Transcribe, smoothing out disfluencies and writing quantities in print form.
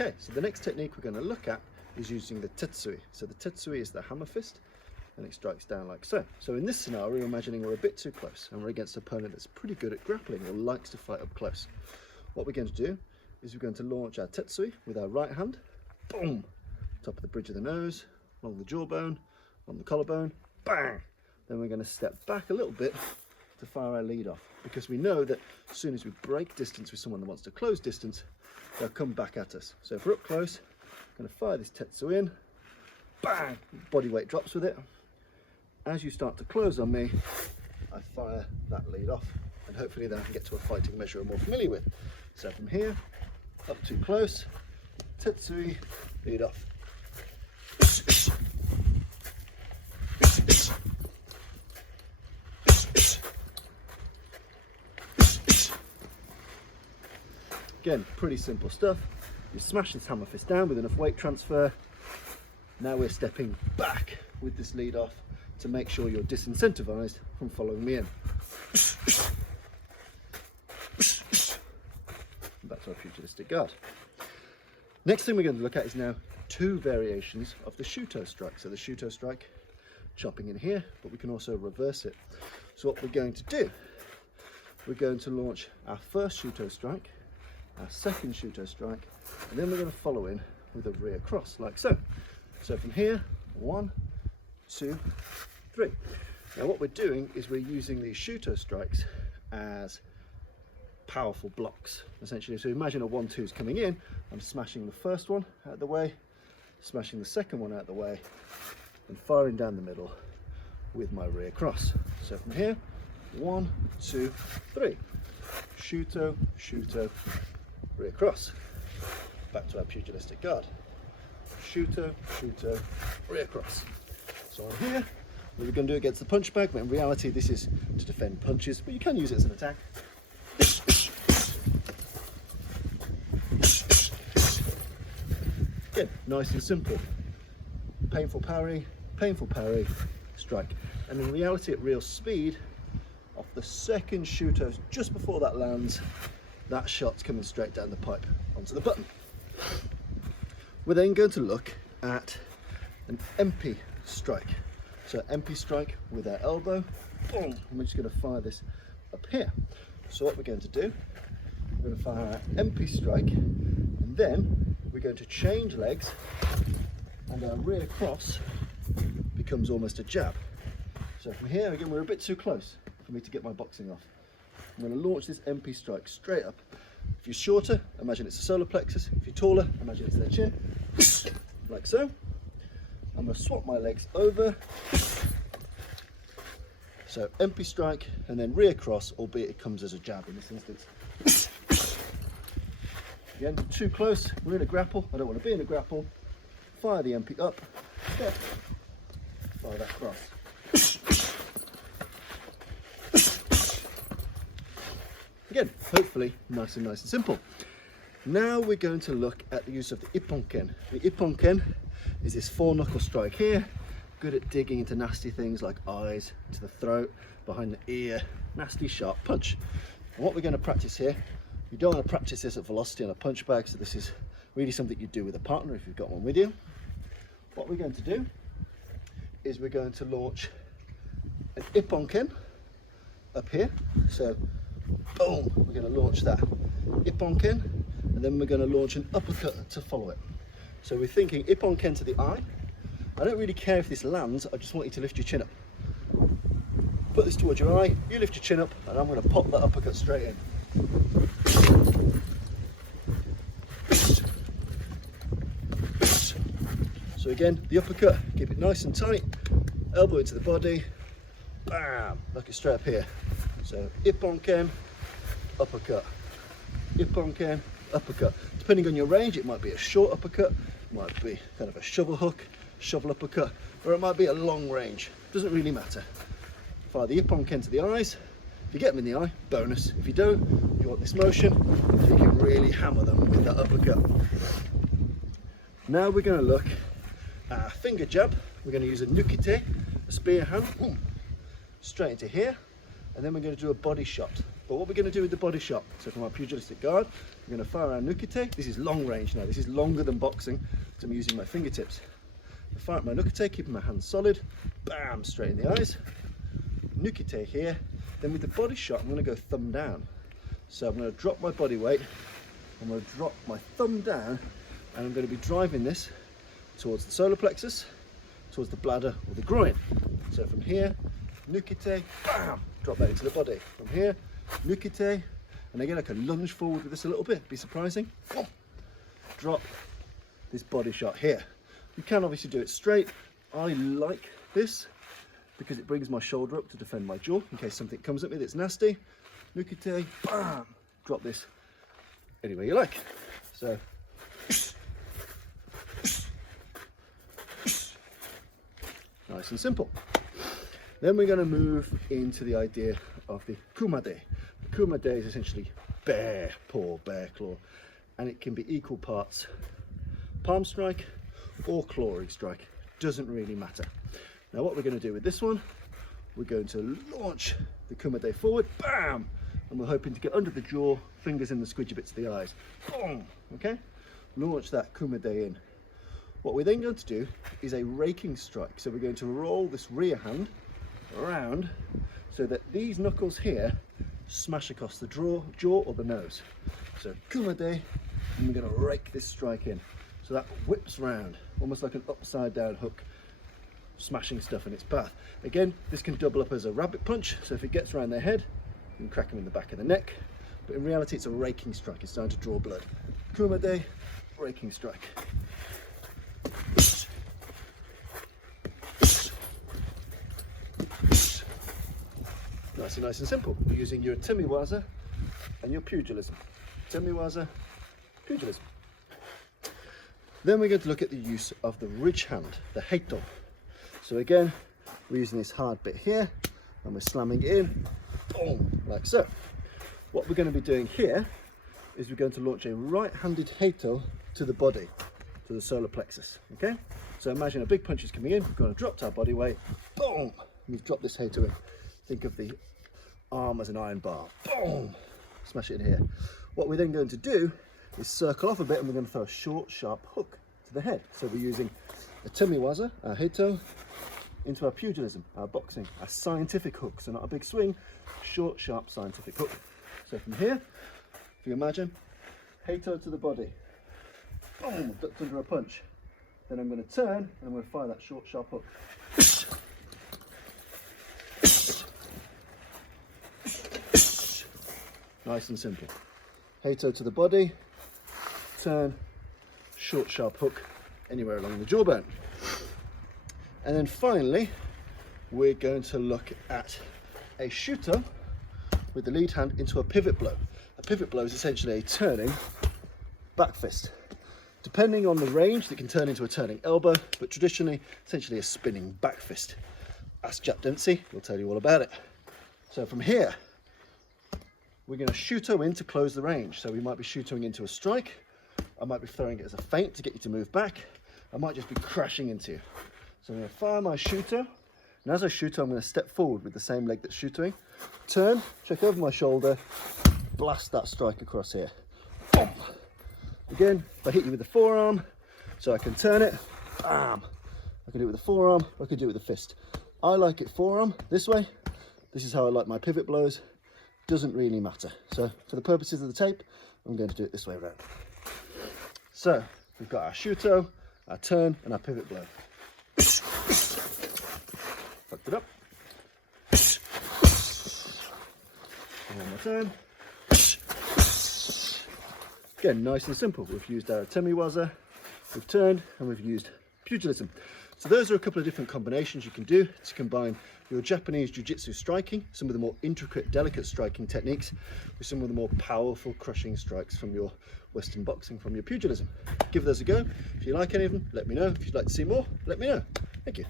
Okay, so the next technique we're going to look at is using the tetsui. So the tetsui is the hammer fist, and it strikes down like so. So in this scenario, we're imagining we're a bit too close and we're against an opponent that's pretty good at grappling or likes to fight up close. What we're going to do is we're going to launch our tetsui with our right hand, boom, top of the bridge of the nose, along the jawbone, on the collarbone, bang. Then we're going to step back a little bit to fire our lead off, because we know that as soon as we break distance with someone that wants to close distance, they'll come back at us. So if we're up close, I'm going to fire this tetsui in, bang, body weight drops with it. As you start to close on me, I fire that lead off, and hopefully then I can get to a fighting measure I'm more familiar with. So from here, up too close, tetsui, lead off. Again, pretty simple stuff. You smash this hammer fist down with enough weight transfer. Now we're stepping back with this lead off to make sure you're disincentivized from following me in. Back to our pugilistic guard. Next thing we're going to look at is now two variations of the shuto strike. So the shuto strike, chopping in here, but we can also reverse it. So what we're going to do, we're going to launch our first shuto strike, our second shuto strike, and then we're going to follow in with a rear cross like so. So from here, 1, 2, 3. Now what we're doing is we're using these shuto strikes as powerful blocks, essentially. So imagine a 1-2's coming in, I'm smashing the first one out of the way, smashing the second one out of the way, and firing down the middle with my rear cross. So from here, 1, 2, 3. Shuto, shuto, rear cross. Back to our pugilistic guard. Shuto, shuto, rear cross. So on here, we were going to do it against the punch bag, but in reality this is to defend punches, but you can use it as an attack. Again, nice and simple. Painful parry, strike. And in reality at real speed, off the second shuto, just before that lands, that shot's coming straight down the pipe onto the button. We're then going to look at an MP strike. So MP strike with our elbow, boom, and we're just going to fire this up here. So what we're going to do, we're going to fire our MP strike, and then we're going to change legs, and our rear cross becomes almost a jab. So from here, again, we're a bit too close for me to get my boxing off. I'm going to launch this MP strike straight up. If you're shorter, imagine it's a solar plexus. If you're taller, imagine it's their chin, like so. I'm going to swap my legs over. So MP strike and then rear cross, albeit it comes as a jab in this instance. Again, too close, we're in a grapple. I don't want to be in a grapple. Fire the MP up, step, fire that cross. Again, hopefully nice and simple. Now we're going to look at the use of the ipponken. The ipponken is this 4-knuckle strike here, good at digging into nasty things like eyes, to the throat, behind the ear, nasty sharp punch. And what we're going to practice here, you don't want to practice this at velocity on a punch bag, so this is really something you do with a partner if you've got one with you. What we're going to do is we're going to launch an ipponken up here. So boom, we're going to launch that ipponken, and then we're going to launch an uppercut to follow it. So we're thinking ipponken to the eye. I don't really care if this lands, I just want you to lift your chin up. Put this towards your eye, you lift your chin up, and I'm going to pop that uppercut straight in. So again, the uppercut, keep it nice and tight, elbow into the body, bam, knock it straight up here. So ipponken, uppercut, ipponken, uppercut. Depending on your range, it might be a short uppercut, it might be kind of a shovel hook, shovel uppercut, or it might be a long range. Doesn't really matter. Fire the ipponken to the eyes. If you get them in the eye, bonus. If you don't, you want this motion, so you can really hammer them with that uppercut. Now we're going to look at our finger jab. We're going to use a nukite, a spear hand, boom, straight into here. And then we're going to do a body shot. But what we're going to do with the body shot, so from our pugilistic guard, I'm going to fire our nukite. This is long range now. This is longer than boxing, so I'm using my fingertips. I fire at my nukite, keeping my hands solid. Bam, straight in the eyes. Nukite here. Then with the body shot, I'm going to go thumb down. So I'm going to drop my body weight. I'm going to drop my thumb down, and I'm going to be driving this towards the solar plexus, towards the bladder or the groin. So from here, nukite, bam, drop that into the body. From here, nukite, and again I can lunge forward with this a little bit, be surprising. Drop this body shot here. You can obviously do it straight. I like this because it brings my shoulder up to defend my jaw in case something comes at me that's nasty. Nukite, bam, drop this anywhere you like. So, nice and simple. Then we're going to move into the idea of the kumade. The kumade is essentially bear paw, bear claw, and it can be equal parts palm strike or clawing strike. Doesn't really matter. Now what we're going to do with this one, we're going to launch the kumade forward, bam, and we're hoping to get under the jaw, fingers in the squidgy bits of the eyes. Boom, okay? Launch that kumade in. What we're then going to do is a raking strike. So we're going to roll this rear hand around so that these knuckles here smash across the jaw or the nose. So kumade, and we're going to rake this strike in. So that whips round, almost like an upside down hook, smashing stuff in its path. Again, this can double up as a rabbit punch. So if it gets around their head, you can crack them in the back of the neck. But in reality, it's a raking strike. It's starting to draw blood. Kumade, raking strike. Nice and simple. You're using your atemi waza and your pugilism. Atemi waza, pugilism. Then we're going to look at the use of the ridge hand, the heito. So again, we're using this hard bit here and we're slamming it in, boom, like so. What we're going to be doing here is we're going to launch a right-handed heito to the body, to the solar plexus, okay? So imagine a big punch is coming in, we've got to drop our body weight, boom, we've dropped this heito in. Think of the arm as an iron bar, boom, smash it in here. What we're then going to do is circle off a bit and we're going to throw a short, sharp hook to the head. So we're using a atemi waza, our heito, into our pugilism, our boxing, our scientific hook. So not a big swing, short, sharp, scientific hook. So from here, if you imagine, heito to the body, boom, ducked under a punch. Then I'm going to turn and I'm going to fire that short, sharp hook. Nice and simple. Heito to the body, turn, short, sharp hook, anywhere along the jawbone. And then finally, we're going to look at a shuto with the lead hand into a pivot blow. A pivot blow is essentially a turning back fist. Depending on the range, it can turn into a turning elbow, but traditionally, essentially a spinning back fist. Ask Jack Dempsey, he'll tell you all about it. So from here, we're going to shuto in to close the range. So we might be shutoing into a strike. I might be throwing it as a feint to get you to move back. I might just be crashing into you. So I'm going to fire my shuto. And as I shuto, I'm going to step forward with the same leg that's shutoing. Turn, check over my shoulder, blast that strike across here. Boom. Again, if I hit you with the forearm, so I can turn it, bam. I can do it with the forearm, or I can do it with the fist. I like it forearm, this way. This is how I like my pivot blows. Doesn't really matter. So for the purposes of the tape, I'm going to do it this way around. So we've got our shuto, our turn, and our pivot blow. Fucked it up. And one more turn. Again, nice and simple. We've used our atemi waza, we've turned, and we've used pugilism. So those are a couple of different combinations you can do to combine your Japanese Ju Jitsu striking, some of the more intricate, delicate striking techniques, with some of the more powerful, crushing strikes from your Western boxing, from your pugilism. Give those a go. If you like any of them, let me know. If you'd like to see more, let me know. Thank you.